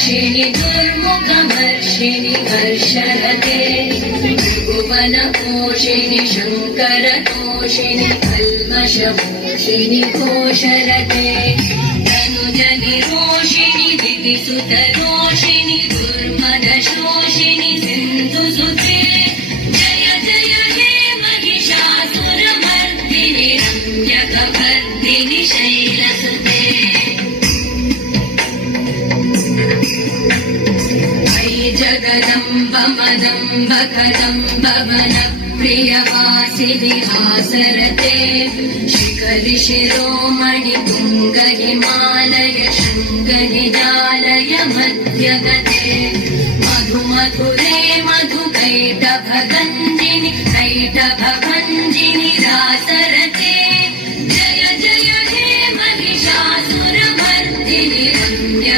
वर्षिणि दुर्मुखमर्षिणि वर्षरते त्रिभुवनपोषिणि शङ्करतोषिणि कल्मषमोषिणि घोषरते तनुजनिरोषिणि दितिसुतरोषिणि दुर्मदशोषिणि सिन्धुसुते जय जय हे महिषासुरमर्दिनि रम्यकवर्दिनि शैलसुते जगदम्ब मदम्ब कदम्ब वनप्रियवासिनि हासरते शिखरि शिरोमणि तुङ्ग हिमालय शृङ्गनिजालय मध्यगते मधु मधुरे मधुकैटभगन्धिनि